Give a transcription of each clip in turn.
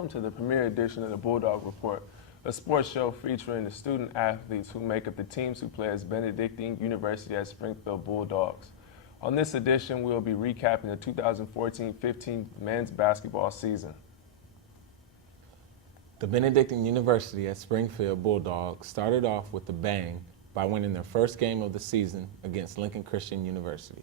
welcome to the premiere edition of the Bulldog Report, a sports show featuring the student athletes who make up the teams who play as Benedictine University at Springfield Bulldogs. On this edition, we'll be recapping the 2014-15 men's basketball season. The Benedictine University at Springfield Bulldogs started off with a bang by winning their first game of the season against Lincoln Christian University.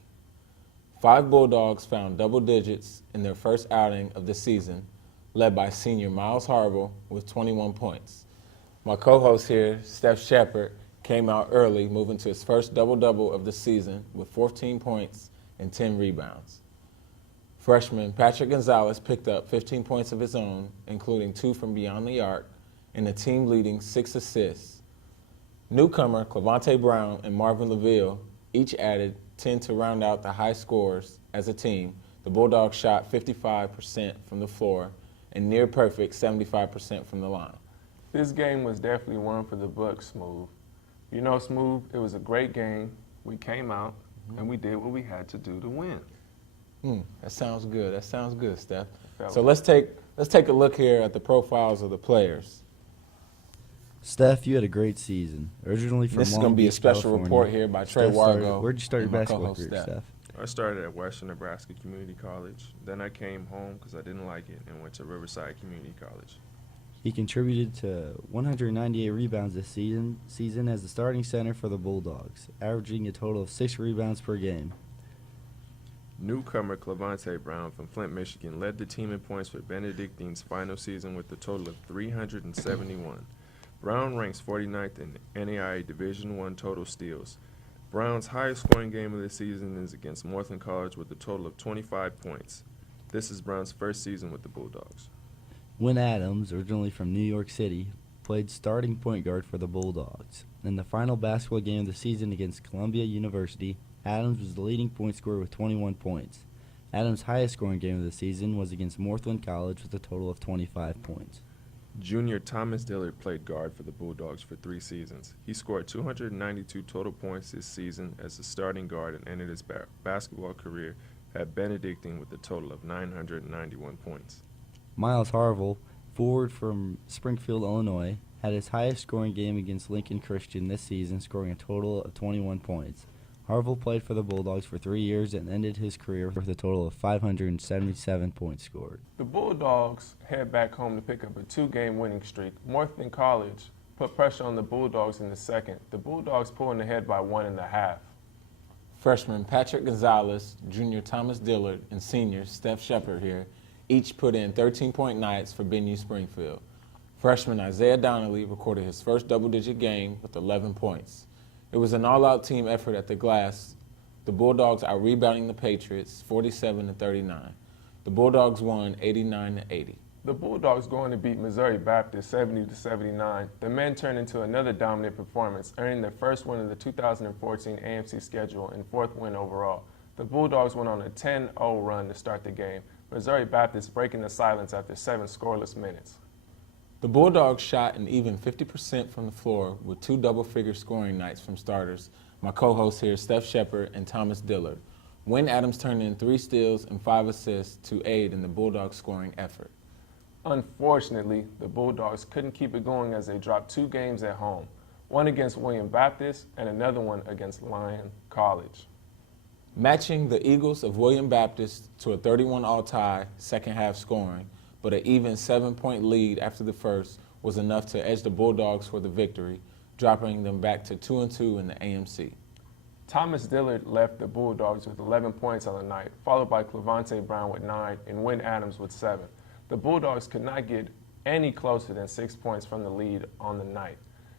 5 Bulldogs found double digits in their first outing of the season, led by senior Miles Harville with 21 points. My co-host here, Steph Shepard, came out early, moving to his first double-double of the season with 14 points and 10 rebounds. Freshman Patrick Gonzalez picked up 15 points of his own, including 2 from beyond the arc, and a team-leading 6 assists. Newcomer Clevante Brown and Marvin LaVille each added 10 to round out the high scores as a team. The Bulldogs shot 55% from the floor and near perfect 75% from the line. This game was definitely one for the books, Smooth. You know, Smooth, it was a great game. We came out and we did what we had to do to win. That sounds good. That sounds good, Steph. Felt So let's take a look here at the profiles of the players. Steph, you had a great season. Originally from This is Long going to be a Beach, special California. report here by Trey Steph started- Wargo. Where'd you start your and my basketball co-host, career, Steph? I started at Western Nebraska Community College. Then I came home because I didn't like it and went to Riverside Community College. He contributed to 198 rebounds this season as the starting center for the Bulldogs, averaging a total of 6 rebounds per game. Newcomer Clevante Brown from Flint, Michigan led the team in points for Benedictine's final season with a total of 371. Brown ranks 49th in NAIA Division I total steals. Brown's highest scoring game of the season is against Northland College with a total of 25 points. This is Brown's first season with the Bulldogs. Wynn Adams, originally from New York City, played starting point guard for the Bulldogs. In the final basketball game of the season against Columbia University, Adams was the leading point scorer with 21 points. Adams' highest scoring game of the season was against Northland College with a total of 25 points. Junior Thomas Dillard played guard for the Bulldogs for 3 seasons. He scored 292 total points this season as a starting guard and ended his basketball career at Benedictine with a total of 991 points. Miles Harville, forward from Springfield, Illinois, had his highest scoring game against Lincoln Christian this season, scoring a total of 21 points. Harville played for the Bulldogs for 3 years and ended his career with a total of 577 points scored. The Bulldogs head back home to pick up a 2-game winning streak. Northland College put pressure on the Bulldogs in the second. The Bulldogs pulling ahead by 1.5. Freshman Patrick Gonzalez, junior Thomas Dillard, and senior Steph Shepard here each put in 13-point nights for BU Springfield. Freshman Isaiah Donnelly recorded his first double-digit game with 11 points. It was an all-out team effort at the glass. The Bulldogs out-rebounding the Patriots 47-39. The Bulldogs won 89-80. The Bulldogs going to beat Missouri Baptist 70-79. The men turned into another dominant performance, earning their first win of the 2014 AMC schedule and 4th win overall. The Bulldogs went on a 10-0 run to start the game. Missouri Baptist breaking the silence after 7 scoreless minutes. The Bulldogs shot an even 50% from the floor with 2 double-figure scoring nights from starters. My co-hosts here, Steph Shepard and Thomas Dillard. Wynn Adams turned in 3 steals and 5 assists to aid in the Bulldogs' scoring effort. Unfortunately, the Bulldogs couldn't keep it going as they dropped 2 games at home, one against William Baptist and another one against Lyon College. Matching the Eagles of William Baptist to a 31-all tie second-half scoring, but an even 7-point lead after the first was enough to edge the Bulldogs for the victory, dropping them back to 2-2 in the AMC. Thomas Dillard left the Bulldogs with 11 points on the night, followed by Clevante Brown with 9 and Wynn Adams with 7. The Bulldogs could not get any closer than 6 points from the lead on the night,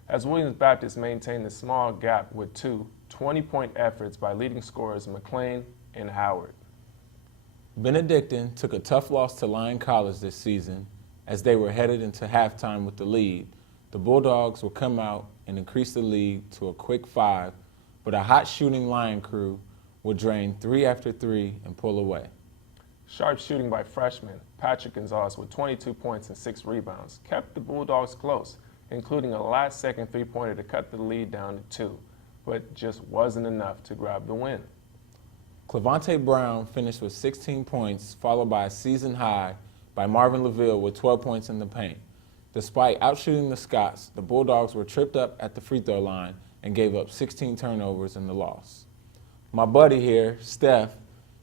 as Williams Baptist maintained a small gap with 2 20-point efforts by leading scorers McLean and Howard. Benedictine took a tough loss to Lyon College this season as they were headed into halftime with the lead. The Bulldogs would come out and increase the lead to a quick 5, but a hot shooting Lyon crew would drain 3 after 3 and pull away. Sharp shooting by freshman Patrick Gonzalez with 22 points and 6 rebounds kept the Bulldogs close, including a last-second 3-pointer to cut the lead down to 2, but just wasn't enough to grab the win. Clevante Brown finished with 16 points, followed by a season high by Marvin LaVille with 12 points in the paint. Despite outshooting the Scots, the Bulldogs were tripped up at the free throw line and gave up 16 turnovers in the loss. My buddy here, Steph,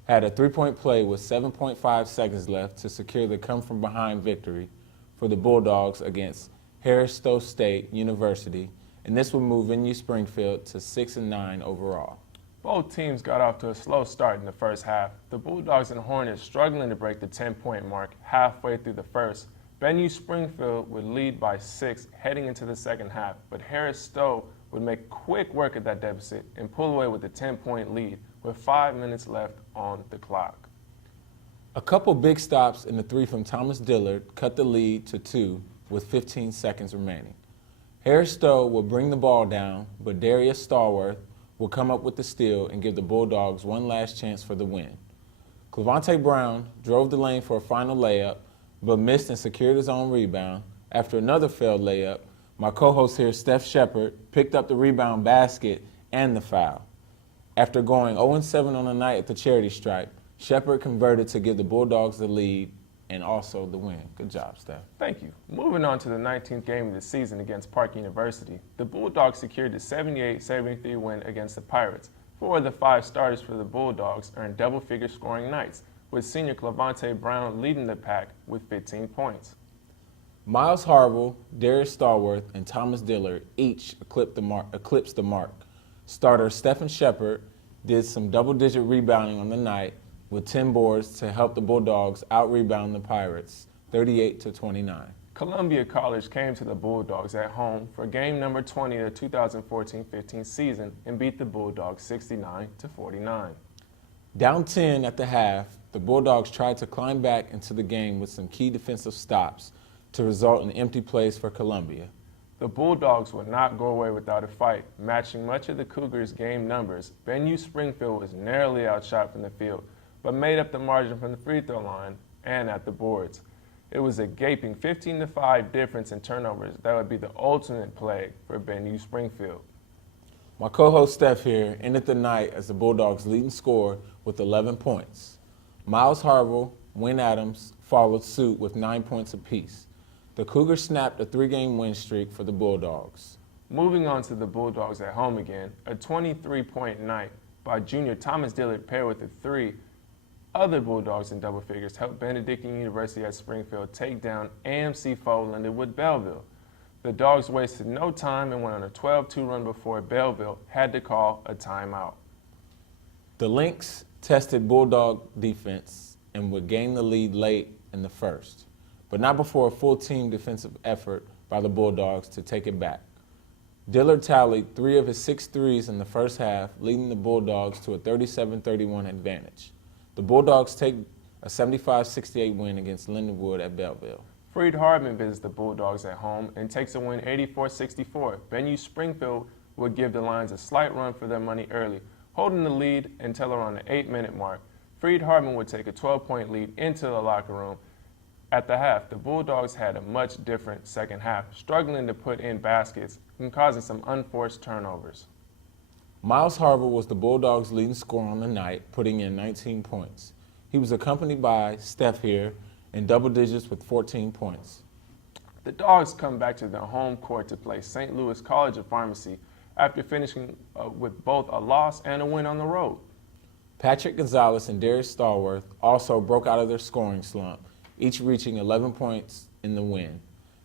had a three-point play with 7.5 seconds left to secure the come-from-behind victory for the Bulldogs against Harris-Stowe State University, and this would move NU Springfield to 6-9 overall. Both teams got off to a slow start in the first half. The Bulldogs and Hornets struggling to break the 10-point mark halfway through the first. NU Springfield would lead by 6 heading into the second half, but Harris-Stowe would make quick work of that deficit and pull away with a 10-point lead with 5 minutes left on the clock. A couple big stops in the three from Thomas Dillard cut the lead to 2 with 15 seconds remaining. Harris-Stowe would bring the ball down, but Darius Stallworth will come up with the steal and give the Bulldogs one last chance for the win. Clevante Brown drove the lane for a final layup, but missed and secured his own rebound. After another failed layup, my co-host here, Steph Shepard, picked up the rebound basket and the foul. After going 0-7 on the night at the charity stripe, Shepard converted to give the Bulldogs the lead and also the win. Good job, Steph. Thank you. Moving on to the 19th game of the season against Park University, the Bulldogs secured the 78-73 win against the Pirates. 4 of the 5 starters for the Bulldogs earned double-figure scoring nights, with senior Clevante Brown leading the pack with 15 points. Miles Harville, Darius Stallworth, and Thomas Dillard each eclipsed the mark. Starter Stephen Shepard did some double-digit rebounding on the night with 10 boards to help the Bulldogs out-rebound the Pirates, 38-29. Columbia College came to the Bulldogs at home for game number 20 of the 2014-15 season and beat the Bulldogs 69-49. Down 10 at the half, the Bulldogs tried to climb back into the game with some key defensive stops to result in empty plays for Columbia. The Bulldogs would not go away without a fight. Matching much of the Cougars' game numbers, NU Springfield was narrowly outshot from the field, but made up the margin from the free throw line and at the boards. It was a gaping 15-5 difference in turnovers that would be the ultimate plague for NU Springfield. My co-host Steph here ended the night as the Bulldogs' leading scorer with 11 points. Miles Harville, Wynn Adams followed suit with 9 points apiece. The Cougars snapped a 3-game win streak for the Bulldogs. Moving on to the Bulldogs at home again, a 23-point night by junior Thomas Dillard paired with a 3 other Bulldogs in double figures helped Benedictine University at Springfield take down AMC foe Lindenwood Belleville. The Dogs wasted no time and went on a 12-2 run before Belleville had to call a timeout. The Lynx tested Bulldog defense and would gain the lead late in the first, but not before a full team defensive effort by the Bulldogs to take it back. Dillard tallied 3 of his 6 threes in the first half, leading the Bulldogs to a 37-31 advantage. The Bulldogs take a 75-68 win against Lindenwood at Belleville. Freed Hardman visits the Bulldogs at home and takes a win 84-64. NU Springfield would give the Lions a slight run for their money early, holding the lead until around the 8-minute mark. Freed Hardman would take a 12-point lead into the locker room. At the half, the Bulldogs had a much different second half, struggling to put in baskets and causing some unforced turnovers. Miles Harville was the Bulldogs' leading scorer on the night, putting in 19 points. He was accompanied by Steph here in double digits with 14 points. The Dogs come back to their home court to play St. Louis College of Pharmacy after finishing with both a loss and a win on the road. Patrick Gonzalez and Darius Stallworth also broke out of their scoring slump, each reaching 11 points in the win.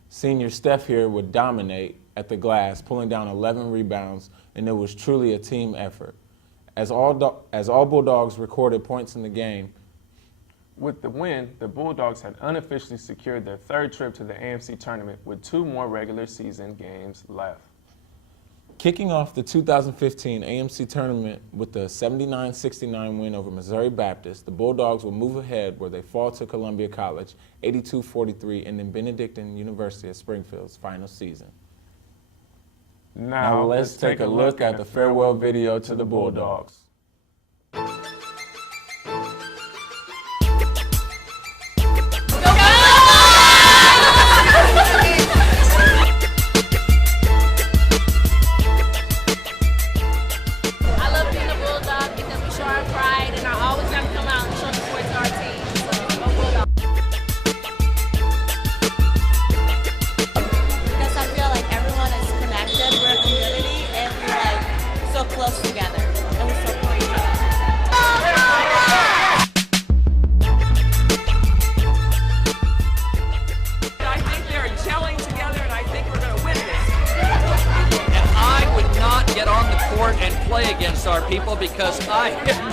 Senior Steph here would dominate at the glass, pulling down 11 rebounds, and it was truly a team effort. As all Bulldogs recorded points in the game. With the win, the Bulldogs had unofficially secured their 3rd trip to the AMC tournament with 2 more regular season games left. Kicking off the 2015 AMC tournament with the 79-69 win over Missouri Baptist, the Bulldogs will move ahead where they fall to Columbia College 82-43 and then Benedictine University at Springfield's final season. Now let's take a look at the farewell video to the Bulldogs.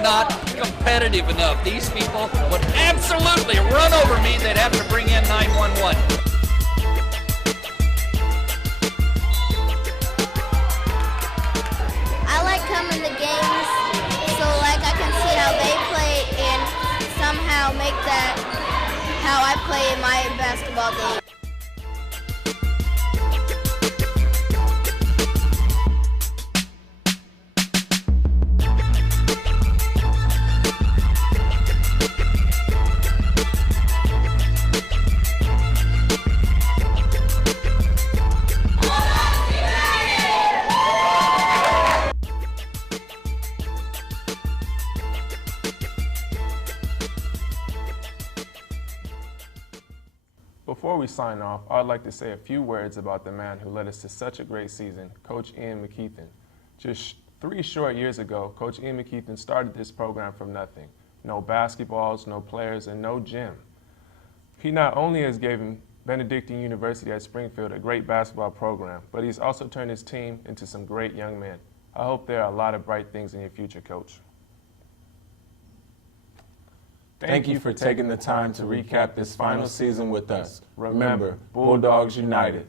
not competitive enough. These people would absolutely run over me. They'd have to bring in 911. I like coming to games so like I can see how they play and somehow make that how I play in my basketball game. Before we sign off, I'd like to say a few words about the man who led us to such a great season, Coach Ian McKeithen. Just 3 short years ago, Coach Ian McKeithen started this program from nothing. No basketballs, no players, and no gym. He not only has given Benedictine University at Springfield a great basketball program, but he's also turned his team into some great young men. I hope there are a lot of bright things in your future, Coach. Thank you for taking the time to recap this final season with us. Remember, Bulldogs United.